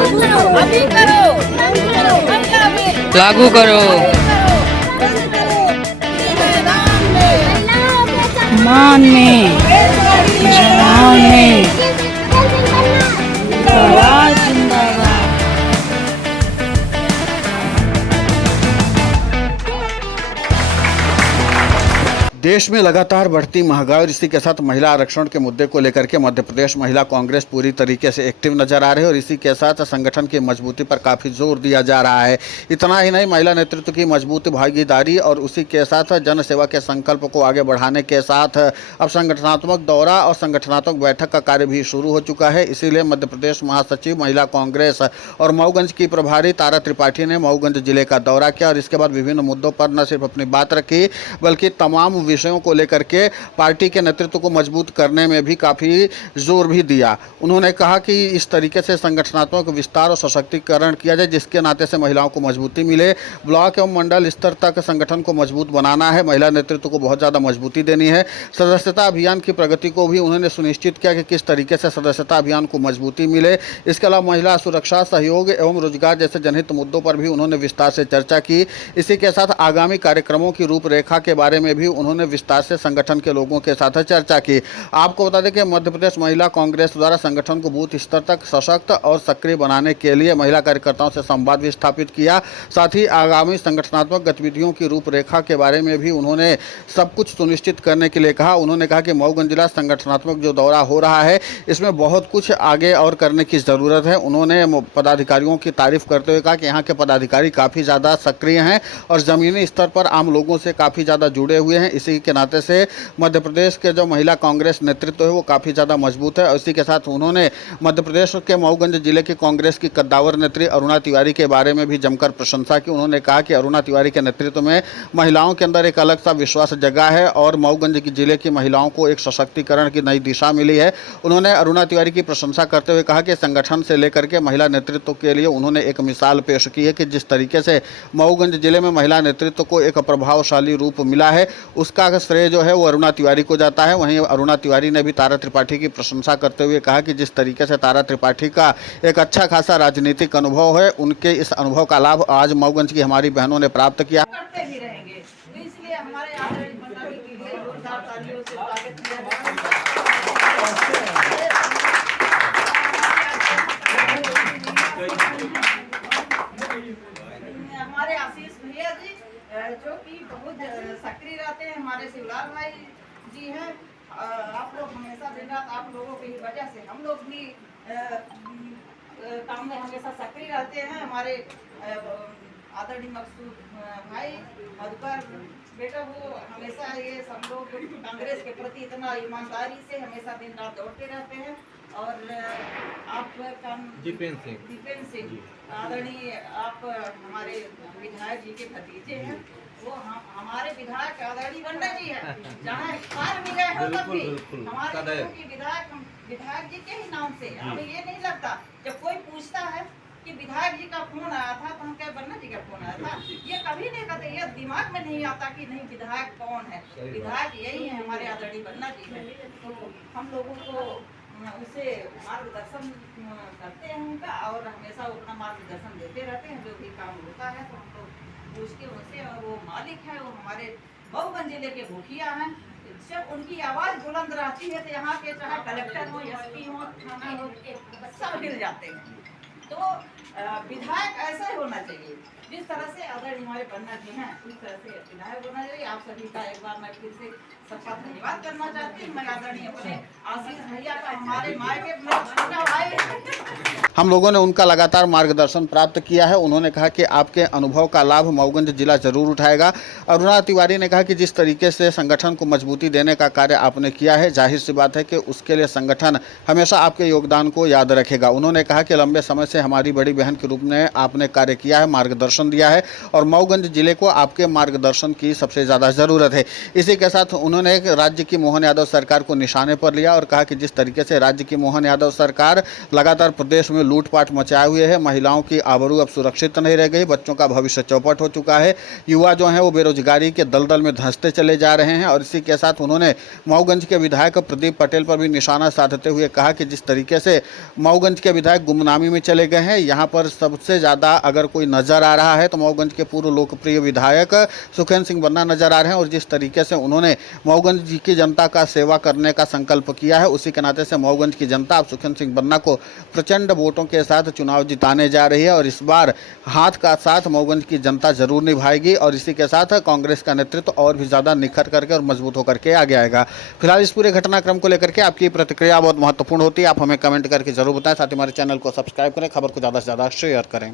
अभी करो, लागू करो। मान में, जवान में, स्वराज जिंदाबाद। देश में लगातार बढ़ती महंगाई और इसी के साथ महिला आरक्षण के मुद्दे को लेकर के मध्य प्रदेश महिला कांग्रेस पूरी तरीके से एक्टिव नजर आ रही है और इसी के साथ संगठन की मजबूती पर काफी जोर दिया जा रहा है। इतना ही नहीं, महिला नेतृत्व की मजबूत भागीदारी और उसी के साथ जन सेवा के संकल्प को आगे बढ़ाने के साथ अब संगठनात्मक दौरा और संगठनात्मक बैठक का कार्य भी शुरू हो चुका है। इसीलिए मध्य प्रदेश महासचिव महिला कांग्रेस और मऊगंज की प्रभारी तारा त्रिपाठी ने मऊगंज जिले का दौरा किया और इसके बाद विभिन्न मुद्दों पर न सिर्फ अपनी बात रखी बल्कि तमाम विषयों को लेकर के पार्टी के नेतृत्व को मजबूत करने में भी काफ़ी जोर भी दिया। उन्होंने कहा कि इस तरीके से संगठनात्मक विस्तार और सशक्तिकरण किया जाए जिसके नाते से महिलाओं को मजबूती मिले। ब्लॉक एवं मंडल स्तर तक संगठन को मजबूत बनाना है, महिला नेतृत्व को बहुत ज़्यादा मजबूती देनी है। सदस्यता अभियान की प्रगति को भी उन्होंने सुनिश्चित किया कि किस तरीके से सदस्यता अभियान को मजबूती मिले। इसके अलावा महिला सुरक्षा, सहयोग एवं रोजगार जैसे जनहित मुद्दों पर भी उन्होंने विस्तार से चर्चा की। इसी के साथ आगामी कार्यक्रमों की रूपरेखा के बारे में भी उन्होंने विस्तार से संगठन के लोगों के साथ चर्चा की। आपको बता दें कि मध्य प्रदेश महिला कांग्रेस द्वारा संगठन को बूथ स्तर तक सशक्त और सक्रिय बनाने के लिए महिला कार्यकर्ताओं से संवाद भी स्थापित किया। साथ ही आगामी संगठनात्मक गतिविधियों की रूपरेखा के बारे में भी उन्होंने सब कुछ सुनिश्चित करने के लिए कहा। उन्होंने कहा कि मऊगंज जिला संगठनात्मक जो दौरा हो रहा है इसमें बहुत कुछ आगे और करने की ज़रूरत है। उन्होंने पदाधिकारियों की तारीफ करते हुए कहा कि यहाँ के पदाधिकारी काफ़ी ज़्यादा सक्रिय हैं और ज़मीनी स्तर पर आम लोगों से काफ़ी ज़्यादा जुड़े हुए हैं। इसी के नाते से मध्य प्रदेश के जो महिला कांग्रेस नेतृत्व है वो काफ़ी ज़्यादा मजबूत है। इसी के साथ उन्होंने मध्य प्रदेश के मऊगंज जिले की कांग्रेस की कद्दावर नेत्री अरुणा तिवारी के बारे में भी जमकर प्रशंसा की। उन्होंने कहा कि अरुणा तिवारी के नेतृत्व में महिलाओं के अंदर एक अलग सा विश्वास जगा है और मऊगंज जिले की महिलाओं को एक सशक्तिकरण की नई दिशा मिली है। उन्होंने अरुणा तिवारी की प्रशंसा करते हुए कहा कि संगठन से लेकर के महिला नेतृत्व के लिए उन्होंने एक मिसाल पेश की है कि जिस तरीके से मऊगंज जिले में महिला नेतृत्व को एक प्रभावशाली रूप मिला है उसका श्रेय जो है वो अरुणा तिवारी को जाता है। वहीं अरुणा तिवारी ने भी तारा त्रिपाठी की प्रशंसा करते हुए कहा कि जिस तरीके से तारा त्रिपाठी का एक अच्छा खासा राजनीतिक अनुभव है, उनके इस अनुभव का लाभ आज मऊगंज की हमारी बहनों ने प्राप्त किया। करते भी रहेंगे, तो इसलिए हमारे आदरणीय मंत्री के लिए जोरदार तालियों से स्वागत किया जाए। हमारे आशीष भैया जी जो कि बहुत सक्रिय रहते हैं, हमारे शिवलाल भाई जी हैं। आप लोग हमेशा दिन रात आप लोगों की वजह से हम लोग भी काम में हमेशा सक्रिय रहते हैं। हमारे आदरणीय मकसूद भाई मधुकर बेटा वो हमेशा ये सब लोग कांग्रेस के प्रति इतना ईमानदारी से हमेशा दिन रात दौड़ते रहते हैं। और आपका दीपेन सिंह आदरणीय आप हमारे विधायक जी के भतीजे हैं, वो हमारे विधायक आदरणीय बन्ना जी है, जहाँ बार भी गए हो तब भी हमारे विधायक जी के ही नाम से हमें ये नहीं लगता। जब कोई पूछता है कि विधायक जी का फोन आया था तो हम क्या बन्ना जी का फोन आया था, ये कभी नहीं कहते, ये दिमाग में नहीं आता कि नहीं विधायक कौन है, विधायक यही है हमारे आदरणीय बन्ना जी है। तो हम लोगों को उसे मार्गदर्शन करते हैं उनका और हमेशा अपना मार्गदर्शन देते रहते हैं। जो भी काम होता है तो हम लोग पूछते उनसे, और वो मालिक है, वो हमारे मऊगंज जिले के मुखिया हैं। जब उनकी आवाज़ बुलंद रहती है तो यहाँ के चाहे कलेक्टर हो, एसपी हो, थाना हो, सब हिल जाते हैं। तो विधायक ऐसा ही होना चाहिए जिस तरह से आदरणीय हमारे बन्ना जी हैं, उस तरह से विधायक होना चाहिए। आप सभी का एक बार मैं फिर से सबका धन्यवाद करना चाहती हूँ। मैं आदरणीय अपने आशीष भैया का, हमारे मायके में छोटा भाई, हम लोगों ने उनका लगातार मार्गदर्शन प्राप्त किया है। उन्होंने कहा कि आपके अनुभव का लाभ मऊगंज जिला जरूर उठाएगा। अरुणा तिवारी ने कहा कि जिस तरीके से संगठन को मजबूती देने का कार्य आपने किया है, जाहिर सी बात है कि उसके लिए संगठन हमेशा आपके योगदान को याद रखेगा। उन्होंने कहा कि लंबे समय से हमारी बड़ी बहन के रूप में आपने कार्य किया है, मार्गदर्शन दिया है और मऊगंज जिले को आपके मार्गदर्शन की सबसे ज़्यादा ज़रूरत है। इसी के साथ उन्होंने राज्य की मोहन यादव सरकार को निशाने पर लिया और कहा कि जिस तरीके से राज्य की मोहन यादव सरकार लगातार प्रदेश में लूटपाट मचाए हुए है। महिलाओं की आबरू अब सुरक्षित नहीं रह गई, बच्चों का भविष्य चौपट हो चुका है। युवा जो हैं वो बेरोजगारी के दलदल में धंसते चले जा रहे हैं। और इसी के साथ उन्होंने मऊगंज के विधायक प्रदीप पटेल पर भी निशाना साधते हुए कहा कि जिस तरीके से मऊगंज के विधायक गुमनामी में चले गए हैं, यहाँ पर सबसे ज़्यादा अगर कोई नज़र आ रहा है तो मऊगंज के पूर्व लोकप्रिय विधायक सुखेंद्र सिंह बन्ना नजर आ रहे हैं। और जिस तरीके से उन्होंने मऊगंज की जनता का सेवा करने का संकल्प किया है, उसी के नाते से मऊगंज की जनता अब सुखेंद्र सिंह बन्ना को प्रचंड वोटों के साथ चुनाव जिताने जा रही है। और इस बार हाथ का साथ मऊगंज की जनता जरूर निभाएगी और इसी के साथ कांग्रेस का नेतृत्व और भी ज़्यादा निखर करके और मजबूत होकर के आगे आएगा। फिलहाल इस पूरे घटनाक्रम को लेकर के आपकी प्रतिक्रिया बहुत महत्वपूर्ण होती है। आप हमें कमेंट करके जरूर बताएं, साथ ही हमारे चैनल को सब्सक्राइब करें, खबर को ज़्यादा से ज़्यादा शेयर करें।